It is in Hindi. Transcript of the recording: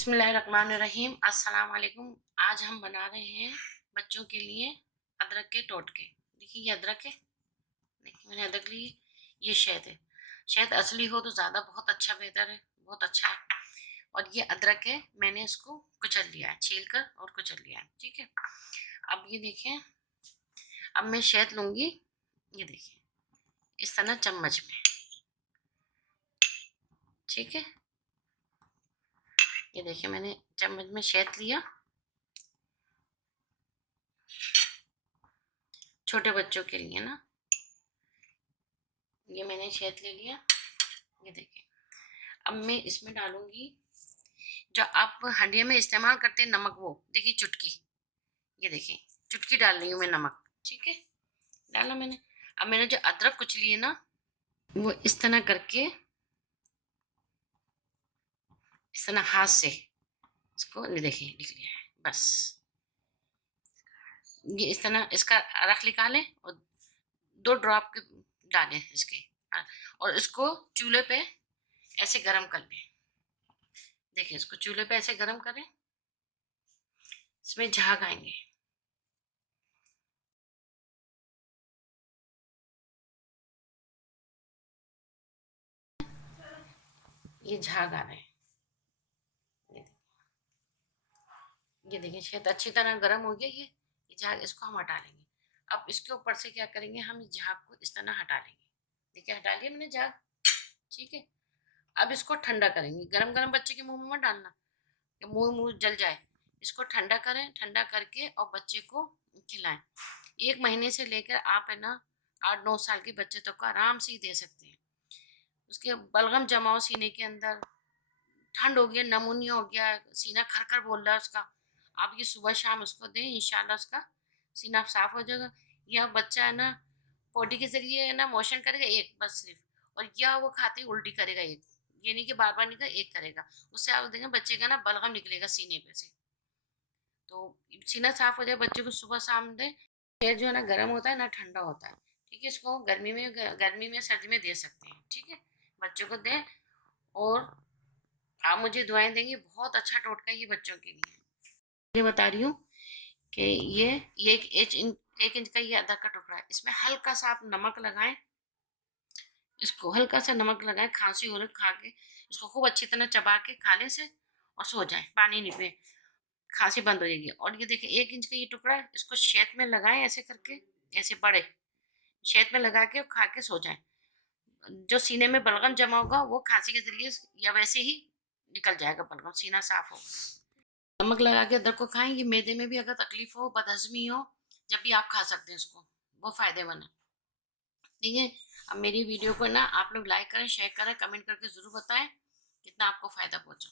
बिस्मिल्लाहिर्रहमानिर्रहीम। अस्सलाम वालेकुम। आज हम बना रहे हैं बच्चों के लिए अदरक के टोटके। देखिए ये अदरक है, देखिए मैंने अदरक ली। ये शहद है, शहद असली हो तो ज़्यादा बहुत अच्छा बेहतर है, बहुत अच्छा है। और ये अदरक है, मैंने इसको कुचल लिया है, छील कर और कुचल लिया है। ठीक है, अब ये देखें, अब मैं शहद लूँगी। ये देखिए इस तरह चम्मच में, ठीक है। ये देखिए मैंने चम्मच में शहद लिया, छोटे बच्चों के लिए ना। ये मैंने शहद ले लिया। ये देखिए, अब मैं इसमें डालूंगी जो आप हंडिया में इस्तेमाल करते हैं नमक, वो देखिए चुटकी। ये देखिए चुटकी डाल रही हूँ मैं नमक, ठीक है। डाला मैंने। अब मैंने जो अदरक कुचली है ना, वो इस तरह करके, इस तरह हाथ से इसको देखिए लिख लिया है बस। ये इस तरह इसका रख निकालें और 2 ड्रॉप के डालें इसके, और इसको चूल्हे पे ऐसे गरम कर लें। देखिए इसको चूल्हे पे ऐसे गरम करें, इसमें झाग आएंगे। ये झाग आ रहे हैं। ये देखिए शहद अच्छी तरह गर्म हो गया। ये झाग इसको हम हटा लेंगे। अब इसके ऊपर से क्या करेंगे, हम इस झाग को इस तरह हटा लेंगे। देखिए हटा लिया मैंने झाग, ठीक है। अब इसको ठंडा करेंगे। गरम गरम बच्चे के मुंह में मत डालना कि मुंह मुंह जल जाए। इसको ठंडा करें, ठंडा करके और बच्चे को खिलाएं। 1 महीने से लेकर आप है ना 8-9 साल के बच्चे तक को आराम से ही दे सकते हैं। उसके बलगम जमाओ सीने के अंदर, ठंड हो गया, नमूनिया हो गया, सीना खरखर बोल रहा है उसका, आप ये सुबह शाम उसको दें, इंशाल्लाह उसका सीना साफ हो जाएगा। या बच्चा है ना पोटी के जरिए है ना मोशन करेगा एक बस सिर्फ, और या वो खाते ही उल्टी करेगा एक, ये नहीं कि बार बार निकल एक करेगा। उससे आप देखेंगे बच्चे का ना बलगम निकलेगा सीने पे से। तो सीना साफ हो जाए, बच्चे को सुबह शाम दें। पेट जो है ना गर्म होता है ना ठंडा होता है, ठीक है। इसको गर्मी में सर्दी में दे सकते हैं, ठीक है। बच्चों को दें, और आप मुझे दुआएं देंगे। बहुत अच्छा टोटका ये बच्चों के लिए। ये बता रही हूँ कि ये 1 इंच का ये अदरक का टुकड़ा है। इसमें हल्का सा आप नमक लगाएं, इसको हल्का सा नमक लगाएं। खांसी हो रही खा के इसको खूब अच्छी तरह चबा के खा लें से, और सो जाए, पानी नहीं पिए, खांसी बंद हो जाएगी। और ये देखिए 1 इंच का ये टुकड़ा है, इसको शहद में लगाएं ऐसे करके, ऐसे बड़े शहद में लगा के खा के सो जाए। जो सीने में बलगम जमा होगा वो खांसी के जरिए या वैसे ही निकल जाएगा, बलगम सीना साफ होगा। नमक लगा के अदरक को खाएं। ये मैदे में भी अगर तकलीफ हो, बदहजमी हो, जब भी आप खा सकते हैं इसको, वो फायदेमंद है, ठीक है। अब मेरी वीडियो को ना आप लोग लाइक करें, शेयर करें, कमेंट करके जरूर बताएं कितना आपको फायदा पहुंचा।